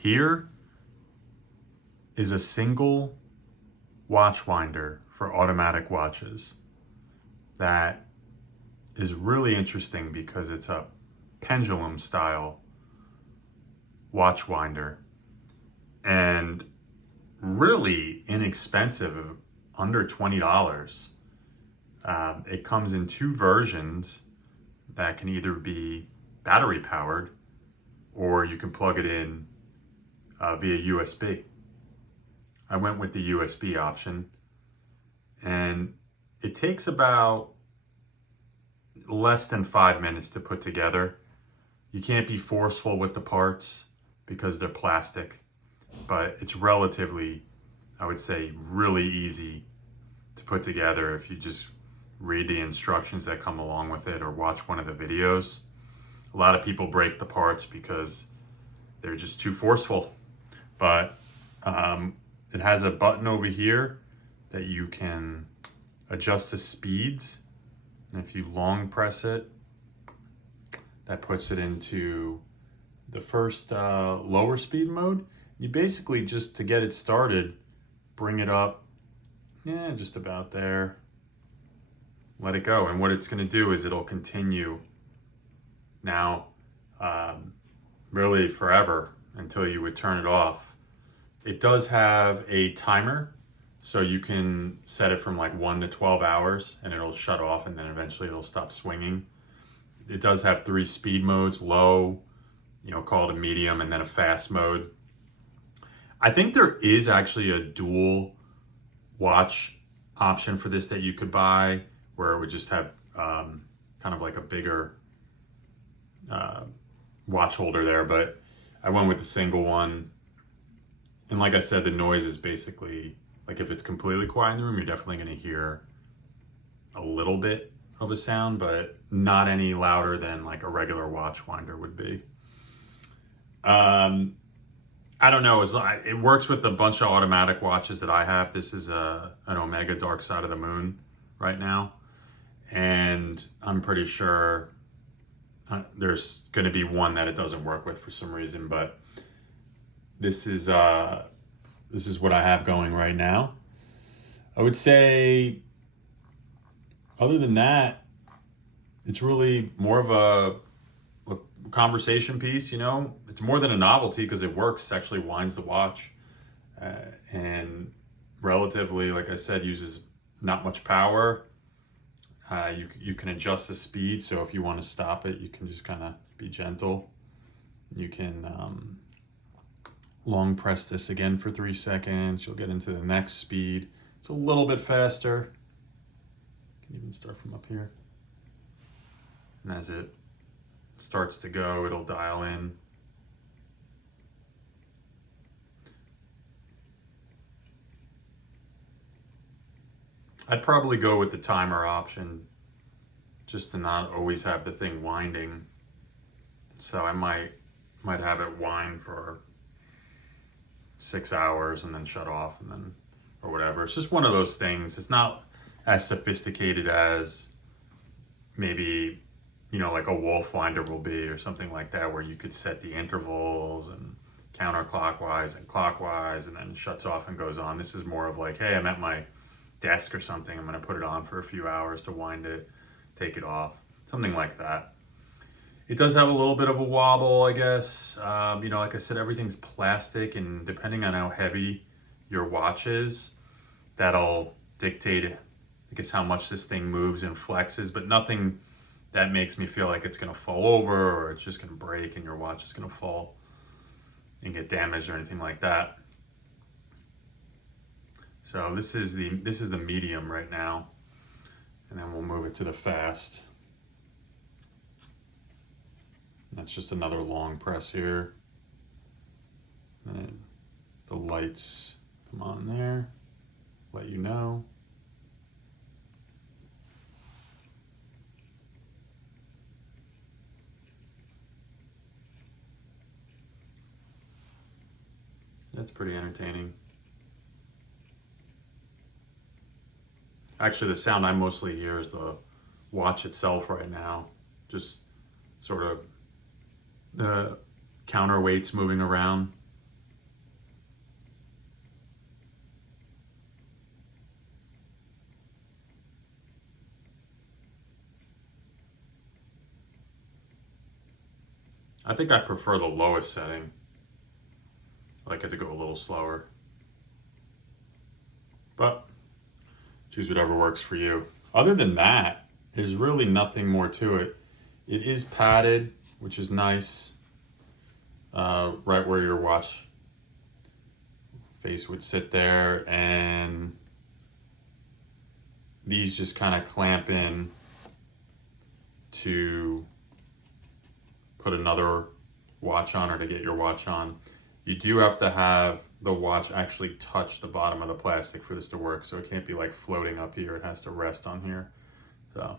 Here is a single watch winder for automatic watches that is really interesting because it's a pendulum style watch winder and really inexpensive, under $20. It comes in two versions that can either be battery powered or you can plug it in via USB. I went with the USB option, and it takes about less than 5 minutes to put together. You can't be forceful with the parts because they're plastic, but it's relatively, I would say, really easy to put together if you just read the instructions that come along with it or watch one of the videos. A lot of people break the parts because they're just too forceful, but it has a button over here that you can adjust the speeds, and if you long press it, that puts it into the first lower speed mode. You basically, just to get it started, bring it up, just about there, let it go, and what it's going to do is it'll continue now really forever until you would turn it off. It does have a timer, so you can set it from like 1 to 12 hours and it'll shut off, and then eventually it'll stop swinging. It does have 3 speed modes: low, called a medium, and then a fast mode. I think there is actually a dual watch option for this that you could buy, where it would just have kind of like a bigger watch holder there, but I went with the single one. And like I said, the noise is basically, like if it's completely quiet in the room, you're definitely going to hear a little bit of a sound, but not any louder than like a regular watch winder would be. I don't know. It works with a bunch of automatic watches that I have. This is an Omega Dark Side of the Moon right now, and I'm pretty sure there's going to be one that it doesn't work with for some reason, but this is what I have going right now. I would say, other than that, it's really more of a conversation piece. It's more than a novelty because it works. It actually winds the watch, and relatively, like I said, uses not much power. You can adjust the speed, so if you want to stop it, you can just kind of be gentle. You can long press this again for 3 seconds. You'll get into the next speed. It's a little bit faster. You can even start from up here. And as it starts to go, it'll dial in. I'd probably go with the timer option just to not always have the thing winding. So I might have it wind for 6 hours and then shut off, and then, or whatever. It's just one of those things. It's not as sophisticated as maybe, like a wolf winder will be, or something like that, where you could set the intervals and counterclockwise and clockwise, and then shuts off and goes on. This is more of like, hey, I'm at my desk or something, I'm going to put it on for a few hours to wind it, take it off, something like that. It does have a little bit of a wobble, I guess. Like I said, everything's plastic, and depending on how heavy your watch is, that'll dictate, I guess, how much this thing moves and flexes, but nothing that makes me feel like it's going to fall over or it's just going to break and your watch is going to fall and get damaged or anything like that. So this is the medium right now, and then we'll move it to the fast. And that's just another long press here. And the lights come on there, let you know. That's pretty entertaining. Actually, the sound I mostly hear is the watch itself right now. Just sort of the counterweights moving around I think I prefer the lowest setting. I like it to go a little slower. But choose whatever works for you. Other than that, there's really nothing more to it. It is padded, which is nice. Right where your watch face would sit there, and these just kind of clamp in to put another watch on or to get your watch on. You do have to have the watch actually touch the bottom of the plastic for this to work, so it can't be like floating up here. It has to rest on here. So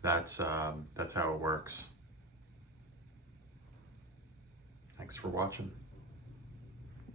that's how it works. Thanks for watching.